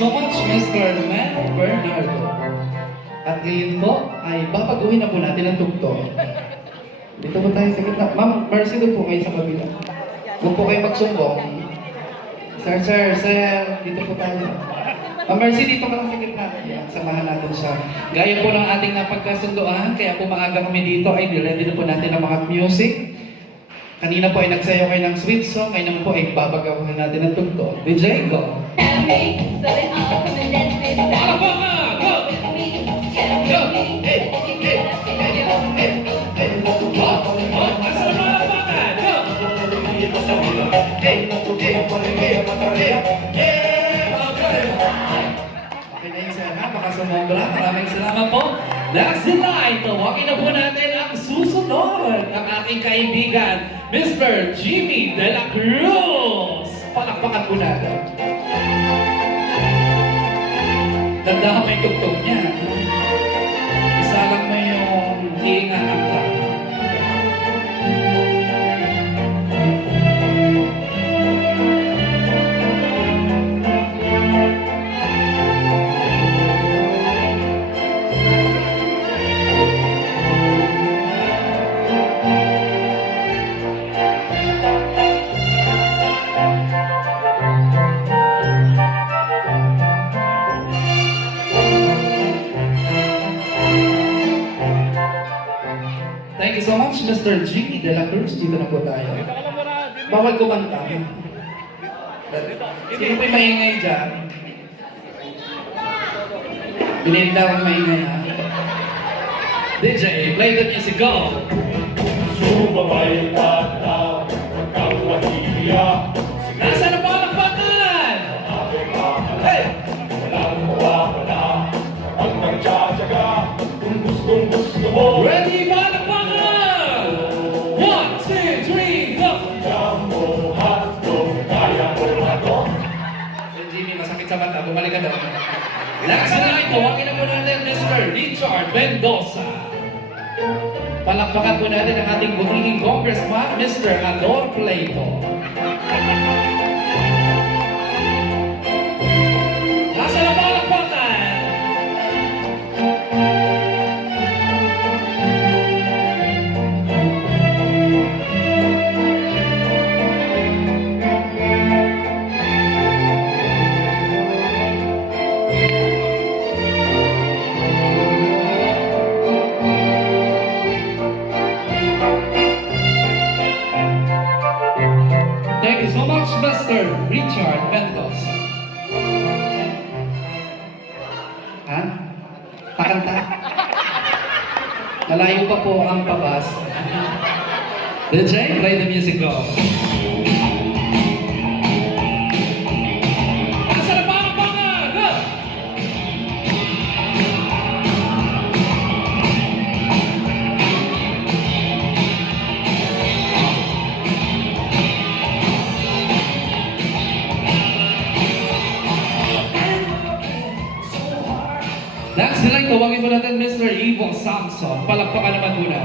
so much, Mr. Mel Bernardo. At ngayon po, ay babaguhin na po natin ang tugtog. Dito po tayo sa gitna. Ma'am, Mercy, doon po kayo sa kabila. Huwag po kayo magsumbong. Sir, dito po tayo. Ma'am Mercy, dito ka lang sa gitna. Yan, samahan natin siya. Gaya po ng ating napagkasunduan, kaya po maaga kami dito, ay niready na po natin ang mga music. Kanina po ay nagsayaw kayo ng sweet song, ngayon naman po ay babagawahan natin ang tugtog. DJ, go! Para po nga! Go! Go! Hey! Hey! Asa na mga labakan? Go! Okay na yun, sir, ha? Baka sumobra. Maraming salamat po. Next in line, tawagin na po natin ang susunod, ang aking kaibigan, Mr. Jimmy De La Cruz. Palakpakan po natin. Tanda may tugtog niya. Isa lang mo yung hihinga ng tao. Thank you so much, Mr. Jimmy De La Cruz. Dito na po tayo. Bawal kumanta. Sino po'y maingay dyan? Binilawang maingay, ha? DJ, play the music, go! Sumabay ka na, huwag kang mahihiya. Nasa na palakpakan? Hey! Walang mawawala, ang nagtsatsaga, kung gustong gusto mo. Ready, palakpakan! 1, 2, 3, go! Kamuhat ko, kaya mo na to. So, Jimmy, masakit sa mata. Bumalik ka daw. Next na ito, wagin na po natin Mr. Richard Mendoza. Palakpakan po natin ang ating butihing congressman, Mr. Ador Plato. Nasa na palakpakan? Thank you so much, Mr. Richard Mendoza. Ha? Pakanta? Malayo pa po ang pabas. DJ, play the music, go. Nasa na palakpakan? Go! Next na lang, tawagin mo natin Mr. Ivo Samson. Palakpakan naman muna.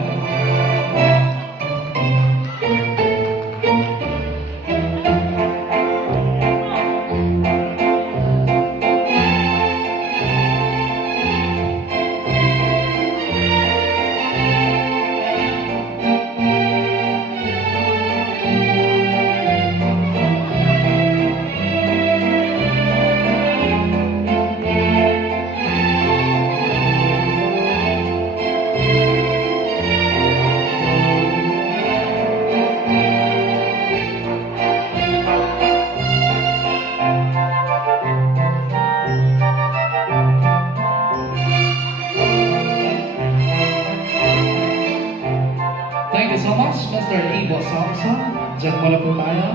Thank you so much, Mr. Ivo Samson. Diyan mo na po tayo.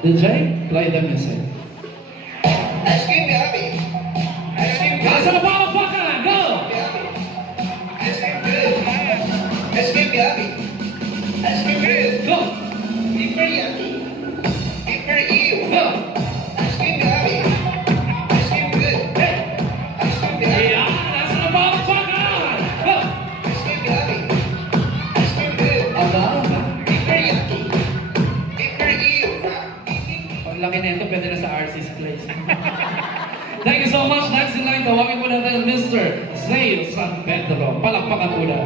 DJ, play the music. Ice cream yummy. Ice cream good. Nasa na palakpakan? Go! Ice cream good. Ice cream yummy. Ice cream good. Go! Super yummy. Super ew. Go! Ice cream yummy. Ice cream good. Hey! Ice cream yummy. Yeah! Nasa na palakpakan? Go! Ice cream yummy. Ice cream good. Aba! Super yummy. Super ew. Pag laki na ito, pwede na sa RC's place. Thank you so much. Next in line, tawagin po natin Mr. Zay San Pedro. Palakpakan po na.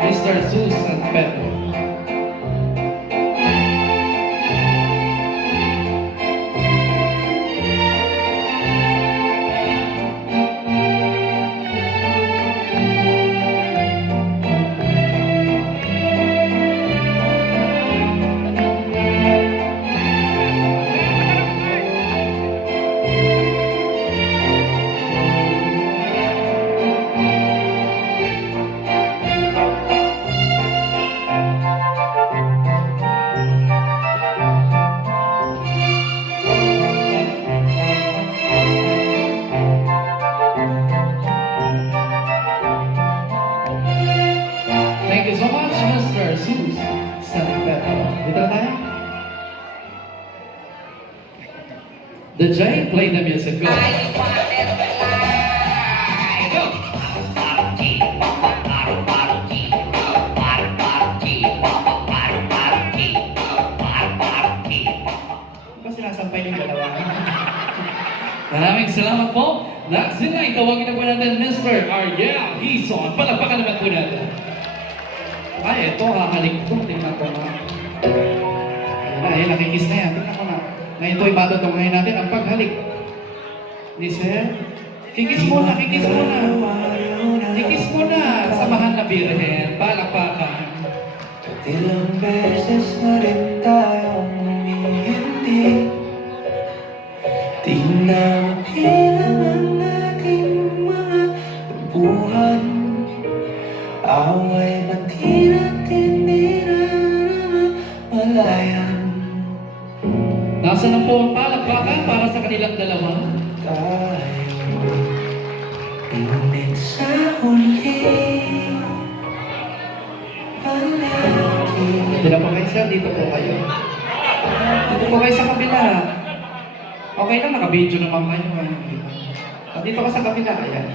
Mr. Zeus San Pedro. Thank you so much, Mr. Zeus San Pedro. Dito na tayo. The J, play the music. Go. Go. Ba sinasampay yung dalawa? Maraming salamat po. Next in line, tawagin na po natin Mr. Ariel Hison. Palakpakan naman po natin. Ay, ito, hahalik ko. Tingnan ko na. Ayun, nakikis na yan. Tingnan ko na. Ngayon ito'y matutunghayin natin ang paghalik. Ni Sir, kikis muna, kikis muna. Kikis muna sa mahal na birhen. Palakpakan. Ilang beses na rin tayong humihindi. Di na mapilang ang ating mga bubuhan. Away ba't di natin malayan? Nasa na po ang palakpakan para sa kanilang dalawa. Tayo, ngunit sa huli, palagi. Dito na po kayo, Sir. Dito po kayo. Dito po kayo sa kabila. Okay lang, naka-video naman kayo. Dito ka sa kabila. Ayan.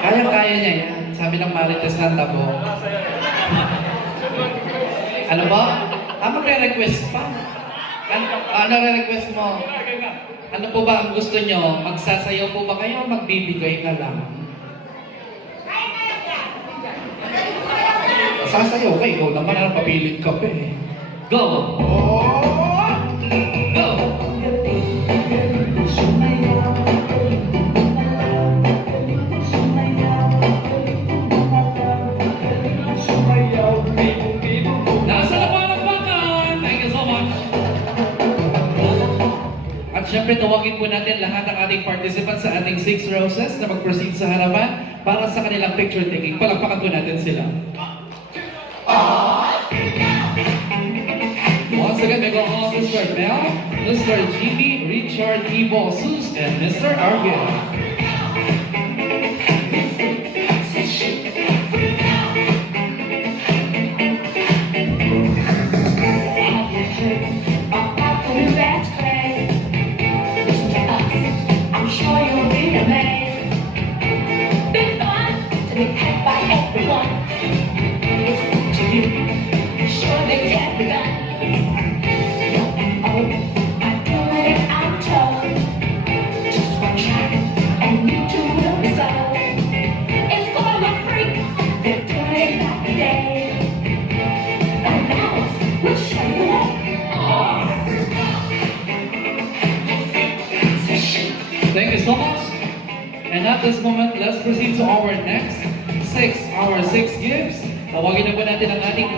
Kaya-kaya niya yan. Sabi ng Marites ng Tabo. Ano ba? Magre-request pa. Ano re-request mo? Ano po ba ang gusto nyo? Magsasayaw po ba kayo o magbibigay ka lang? Sasayaw ka, ikaw naman ang papilit ka pa eh. Go! Go! Nasa na palakpakan! Thank you so much! At syempre, tawagin po natin lahat ng ating participants sa ating 6 roses na mag-proceed sa harapan para sa kanilang picture taking. Palakpakan po natin sila. Once again, may go on Mr. Mel, Mr. Jimmy, Richard Ibo Sus, and Mr. Argel. Thank you so much. And at this moment, let's proceed to our next 6 gifts. Tawagin na po natin ang ating